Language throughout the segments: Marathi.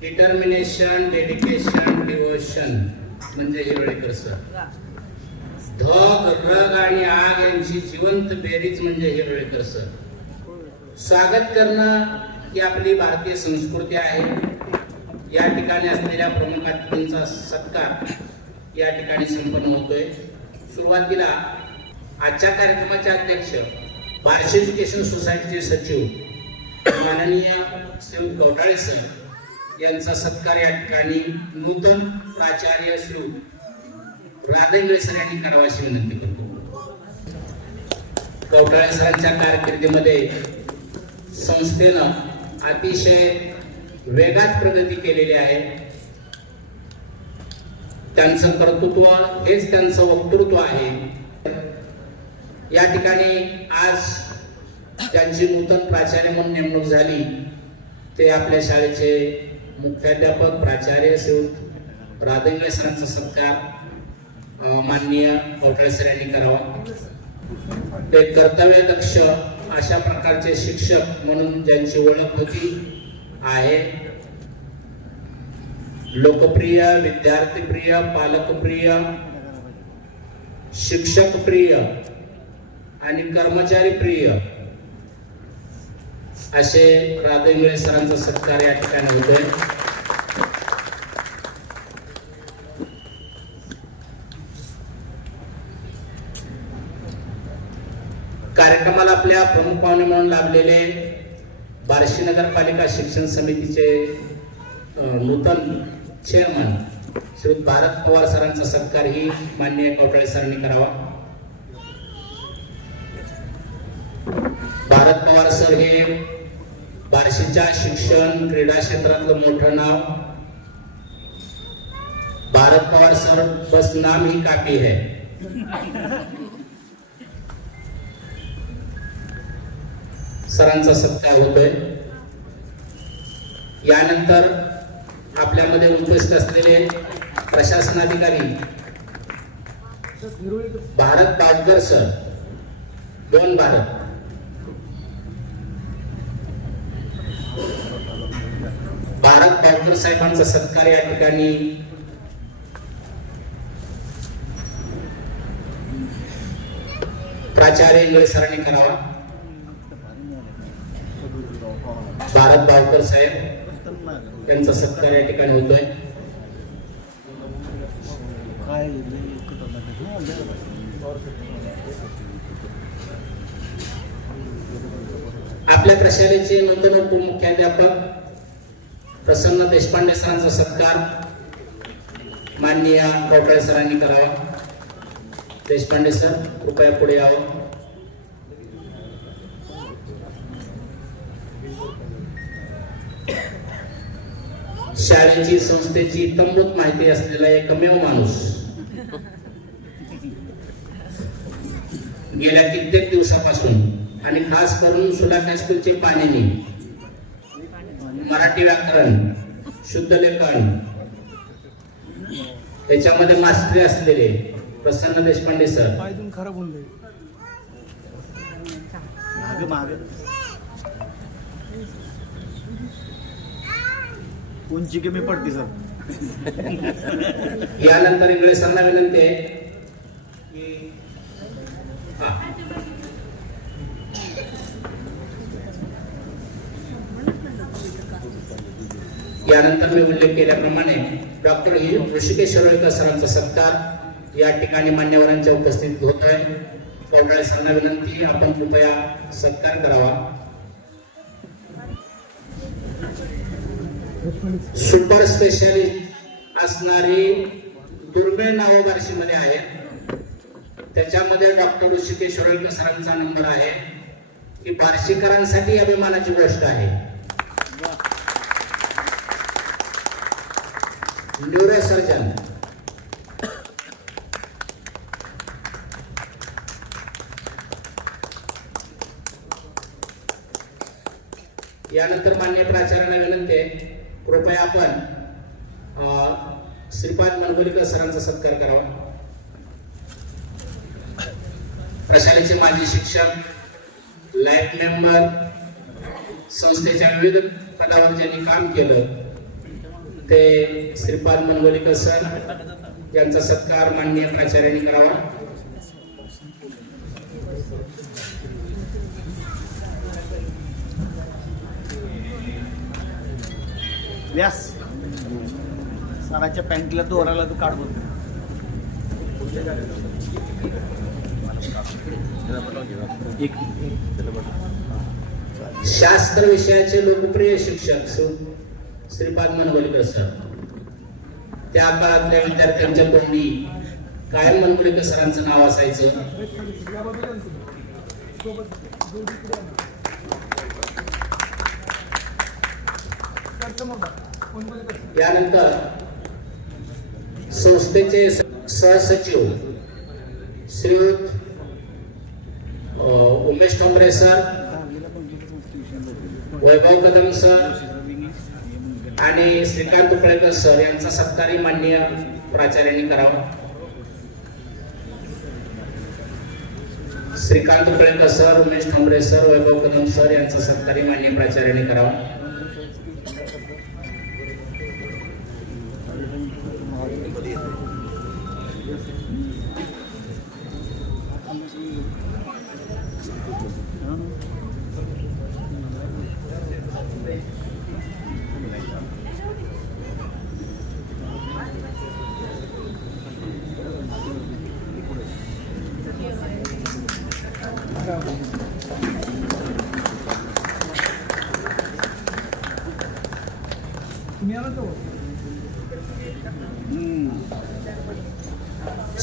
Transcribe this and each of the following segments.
डिटर्मिनेशन, डेडिकेशन, डिवोशन म्हणजे हिरवळेकर सर. धग, रग आणि आग यांची जिवंत बेरीज म्हणजे हिरवळेकर सर. स्वागत करणं ही आपली भारतीय संस्कृती आहे. या ठिकाणी असलेल्या प्रमुख अतिथींचा सत्कार या ठिकाणी संपन्न होतोय. सुरुवातीला आजच्या कार्यक्रमाचे अध्यक्ष बार्शी एज्युकेशन सोसायटीचे सचिव माननीय श्री कवटाळे सर यांचा सत्कार या ठिकाणी नूतन प्राचार्य श्री राधेंद्र सर यांनी करावा अशी विनंती करतो. कवटाळे सरांच्या कारकिर्दीमध्ये संस्थेनं अतिशय वेगात प्रगती केलेली आहे. त्यांचं कर्तृत्व हेच त्यांचं वक्तृत्व आहे. या ठिकाणी आज ज्यांची नूतन प्राचार्य म्हणून नेमणूक झाली ते आपल्या शाळेचे मुख्याध्यापक प्राचार्य श्री राधेंद्र सरांचा सत्कार माननीय कवटाळे सर यांनी करावा. ते कर्तव्यदक्ष अशा प्रकारचे शिक्षक म्हणून ज्यांची ओळख होती आहे. लोकप्रिय, विद्यार्थीप्रिय, पालकप्रिय, शिक्षकप्रिय आणि कर्मचारी प्रिय असे राधेंद्र सरांचा सत्कार या ठिकाणी होतोय. कार्यक्रमाला आपल्या प्रमुख पाहुणे म्हणून लाभलेले बार्शी नगरपालिका शिक्षण समितीचे नूतन चेअरमन श्री भारत पवार सरांचा सत्कार ही माननीय कवटाळे सरांनी करावा. भारत पवार सर हे बार्शीच्या शिक्षण क्रीडा क्षेत्रातलं मोठं नाव. भारत पवार सर बस नाम ही काफी है. सरांचा सत्कार होतोय. यानंतर आपल्यामध्ये उपस्थित असलेले प्रशासनाधिकारी भारत बावकर सर, दोन भारत, भारत बावकर साहेबांचा सत्कार या ठिकाणी प्राचार्य इंगळे सरांनी करावा. भारत बावकर साहेब यांचा सत्कार या ठिकाणी होतोय. आपल्या प्रशालेचे नूतन उपमुख्याध्यापक प्रसन्न देशपांडे सरांचा सत्कार माननीय कवटाळे सरांनी करावा. देशपांडे सर कृपया पुढे यावं. शाळेची संस्थेची तंबूत माहिती असलेला एकमेव माणूस गेल्या कित्येक दिवसापासून आणि खास करून सुलाक हायस्कूलचे पाणीनी मराठी व्याकरण, शुद्ध लेखन त्याच्यामध्ये मास्टरी असलेले प्रसन्न देशपांडे सर. खराब होऊन उंची कमी पडते सर. यानंतर इंगळे सरांना विनंती आहे यानंतर मी उल्लेख केल्याप्रमाणे डॉक्टर ऋषिकेश शिरोळकर सरांचा सत्कार या ठिकाणी मान्यवरांच्या उपस्थितीत होत आहे. कवटाळे सरांना विनंती आपण कृपया सत्कार करावा. सुपर स्पेशालिस्ट असणारी दुर्मिळ नाव बार्शीमध्ये आहेत. त्याच्यामध्ये डॉक्टर ऋषिकेश शिरोळकर सरांचा नंबर आहे. ही बार्शीकरांसाठी अभिमानाची गोष्ट आहे. न्यूरोसर्जन यानंतर मान्य प्राचार्यांना विनंती आहे कृपया आपण श्रीपाद मनगोलीकर सरांचा सत्कार करावा. प्रशालेचे माजी शिक्षक, लाईफ मेंबर, संस्थेच्या विविध पदावर ज्यांनी काम केलं ते श्रीपाद मनगोलीकर सर यांचा सत्कार माननीय प्राचार्यांनी करावा. व्यास सराच्या पॅन्टला दोराला तू काढ बोल. शास्त्र विषयाचे लोकप्रिय शिक्षक श्रीपाद मनगोलीकर सर, त्या काळातल्या विद्यार्थ्यांच्या तोंडी कायम मनगोलीकर सरांचं नाव असायचं. यानंतर संस्थेचे सहसचिव श्रीयुत उमेश ठोंबरे सर, वैभव कदम सर आणि श्रीकांत उपळेकर सर यांचा सत्कारही माननीय प्राचार्यांनी करावा. श्रीकांत उपळेकर सर, उमेश ठोंबरे सर, वैभव कदम सर यांचा सत्कारही माननीय प्राचार्यांनी करावा.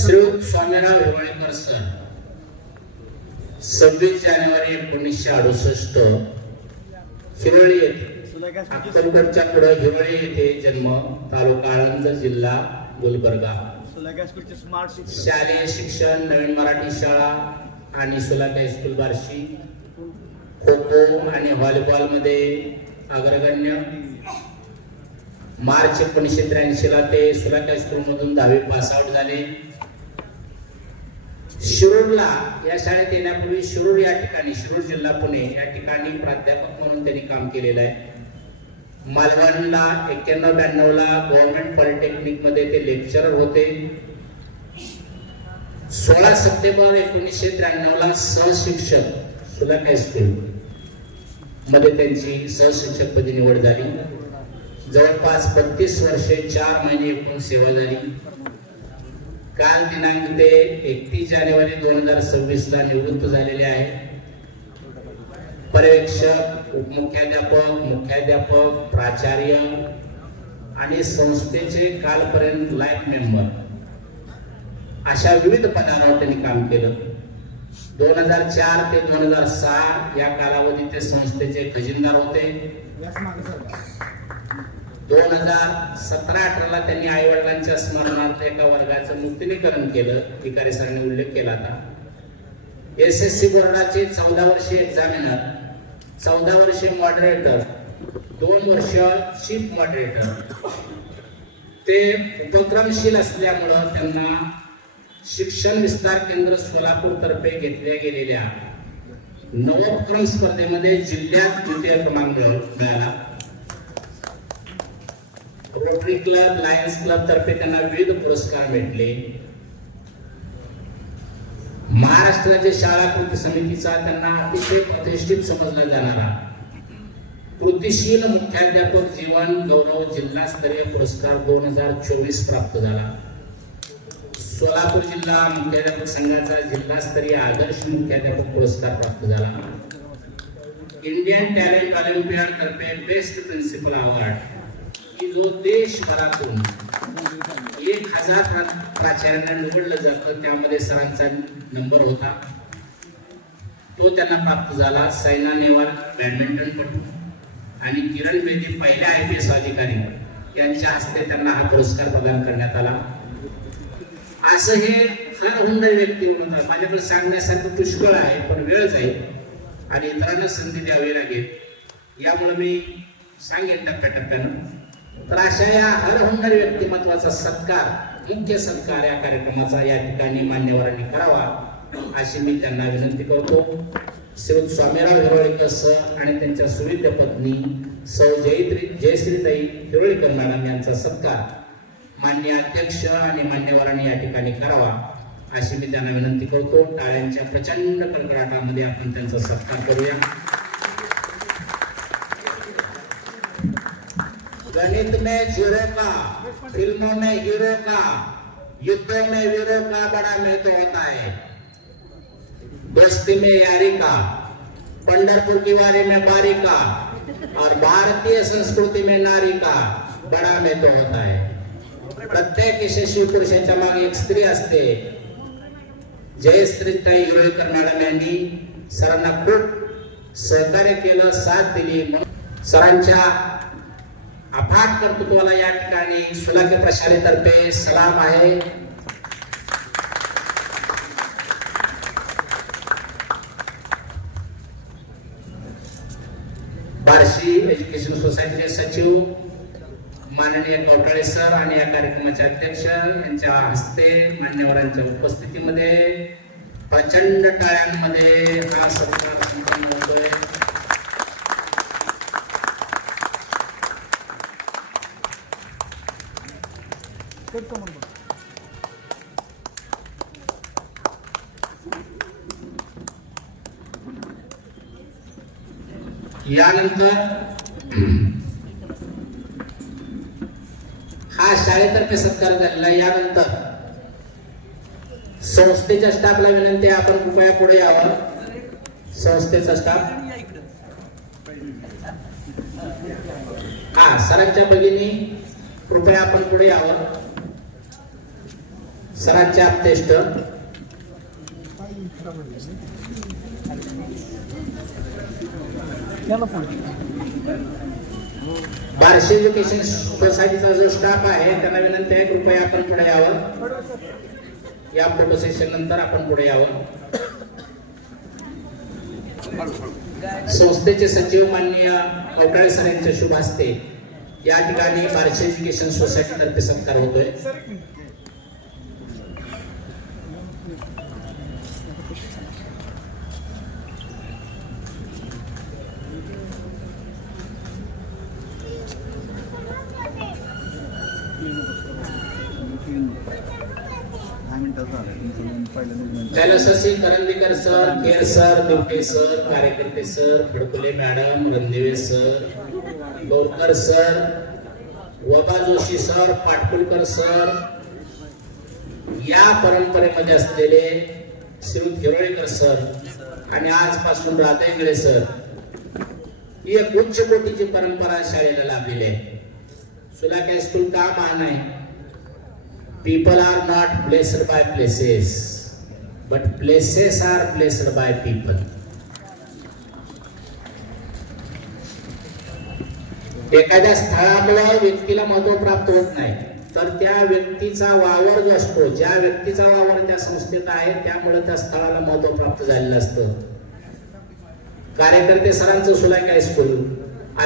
श्रीयुत स्वामीराव हिवाळेकर सर, 26 जानेवारी 1968 हिरोळी येथे, अक्कलकोटच्या पुढे हिरोळी येथे जन्म, तालुका आळंद, जिल्हा गुलबर्गा. शालेय शिक्षण नवीन मराठी शाळा आणि सुलाक हायस्कूल बार्शी. खो खो आणि व्हॉलीबॉल मध्ये अग्रगण्य. मार्च 1983 ला ते सुलाक हायस्कूल मधून 10वी पास आउट झाले. शिरूरला या शाळेत येण्यापूर्वी शिरूर या ठिकाणी, शिरूर जिल्हा पुणे या ठिकाणी प्राध्यापक म्हणून त्यांनी काम केलेलं आहे. मालवणला 91-92 ला गव्हर्नमेंट पॉलिटेक्निक मध्ये ते लेक्चरर होते. 16 सप्टेंबर 1993 ला सहशिक्षक सुलाक हायस्कूल मध्ये त्यांची सहशिक्षक पदी निवड झाली. जवळपास 32 वर्षे 4 महिने एकूण सेवा झाली. काल दिनांक ते 31 जानेवारी 2026 ला निवृत्त झालेले आहे. पर्यवेक्षक, उपमुख्याध्यापक, मुख्याध्यापक, प्राचार्य आणि संस्थेचे कालपर्यंत लाईफ मेंबर अशा विविध पदांवर त्यांनी काम केलं. 2004 ते 2006 या कालावधीत ते संस्थेचे खजिनदार होते. 2017-18 ला त्यांनी आई वडिलांच्या स्मरणार्थ एका वर्गाचं नूतनीकरण केलं. विकारी सरांनी उल्लेख केला होता. SSC बोर्डाचे 14 वर्षे एक्झामिनर, 14 वर्षे मॉडरेटर, 2 वर्ष चीफ मॉडरेटर. ते उपक्रमशील असल्यामुळं त्यांना शिक्षण विस्तार केंद्र सोलापूर तर्फे घेतल्या गेलेल्या नवोपक्रम स्पर्धेमध्ये जिल्ह्यात द्वितीय क्रमांक मिळाला. रोटरी क्लब, लायन्स क्लब तर्फे त्यांना विविध पुरस्कार भेटले. महाराष्ट्र राज्य शाळा कृती समितीचा त्यांना अतिशय प्रतिष्ठित समजला जाणारा कृतिशील मुख्याध्यापक जीवन गौरव जिल्हास्तरीय पुरस्कार 2024 प्राप्त झाला. सोलापूर जिल्हा मुख्याध्यापक संघाचा जिल्हास्तरीय आदर्श मुख्याध्यापक पुरस्कार प्राप्त झाला. इंडियन टॅलेंट ऑलिम्पियाड तर्फे बेस्ट प्रिन्सिपल अवॉर्ड की जो देशभरातून 1000 प्राचार्यांना निवडलं जातं, त्यामध्ये सरांचा नंबर होता, तो त्यांना प्राप्त झाला. सायना नेहवाल बॅडमिंटनपटू आणि किरण बेदी पहिल्या IPS अधिकारी यांच्या हस्ते त्यांना हा पुरस्कार प्रदान करण्यात आला. असं हे हर हुंदर व्यक्ती म्हणतात. माझ्याकडे सांगण्यासारखं पुष्कळ आहे, पण वेळ जाईल आणि इतरांना संधी द्यावी लागेल, यामुळे मी सांगेन टप्प्याटप्प्यानं. तर अशा या हर हुंदर व्यक्तिमत्वाचा सत्कार, मुख्य सत्कार या कार्यक्रमाचा या ठिकाणी मान्यवरांनी करावा अशी मी त्यांना विनंती करतो. श्री स्वामीराव हिरोळेकर सर आणि त्यांच्या सुविद्य पत्नी सौ जयश्रीताई हिरोळेकर मॅडम यांचा सत्कार मान्य अध्यक्ष आणि मान्यवरांनी या ठिकाणी करावा अशी मी त्यांना विनंती करतो. टाळ्यांच्या प्रचंड कडकडाटामध्ये आपण त्यांचा सत्कार करूया. गणित में जीरो का, फिल्मों में हीरो का, युद्धों में वीरों का बड़ा महत्व होता है. दोस्ती में यारी का, पंढरपुर की वारी में बारी का और भारतीय संस्कृती में नारी का बड़ा महत्व होता है. प्रत्येक यशस्वी पुरुषाच्या मागे एक स्त्री असते. जयश्रीताई हिरोळेकर मॅडम यांनी सरांना खूप सहकार्य केलं, साथ दिली. सरांच्या अफाट कर्तृत्वाला या ठिकाणी सुलाके प्रशालेतर्फे सलाम आहे. बार्शी एज्युकेशन सोसायटीचे सचिव माननीय कवटाळे सर आणि या कार्यक्रमाचे अध्यक्ष यांच्या हस्ते मान्यवरांच्या उपस्थितीमध्ये प्रचंड टाळ्यांमध्ये हा सत्कार संपन्न होतोय. यानंतर हा शाळेतर्फे सत्कार झालेला. यानंतर संस्थेच्या स्टाफला विनंती आहे आपण कृपया पुढे यावं. संस्थेचा स्टाफ हा सरांच्या भगिनी कृपया आपण पुढे यावं. सरांचे आप्तेष्ट बार्शी एज्युकेशन सोसायटीचा जो स्टाफ आहे त्यांना विनंती आहे कृपया आपण पुढे यावं. या फोटो सेशन नंतर आपण पुढे यावं. संस्थेचे सचिव माननीय कवटाळे सर यांच्या शुभ हस्ते या ठिकाणी बार्शी एज्युकेशन सोसायटी तर्फे सत्कार होतोय. कैलाससी Karandikar sir, Kher sir, Devte sir, कार्यकर्ते sir, Phadkule madam, Randive sir, Gaurkar sir, वबा जोशी सर, पाटकुलकर सर, या परंपरेमध्ये असलेले श्री हिरोळेकर सर आणि आजपासून राधा इंगळे सर, ही एक उच्च कोटीची परंपरा शाळेला लाभलेली आहे. सुलाके हायस्कूल का महान आहे? People are not blessed by places, but places are blessed by people. एखाद्या स्थळामुळे व्यक्तीला महत्व प्राप्त होत नाही, तर त्या व्यक्तीचा वावर जो असतो, ज्या व्यक्तीचा वावर त्या संस्थेत आहे त्यामुळे त्या स्थळाला महत्व प्राप्त झालेलं असतं. कार्यकर्ते सरांचं सुलाके हायस्कूल,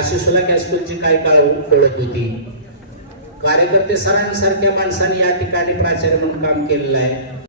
अशी सुलाके हायस्कूलची काही काळ ओळख होती. कार्यकर्ते सरांसारख्या माणसांनी या ठिकाणी प्राचार्य म्हणून काम केलेलं आहे.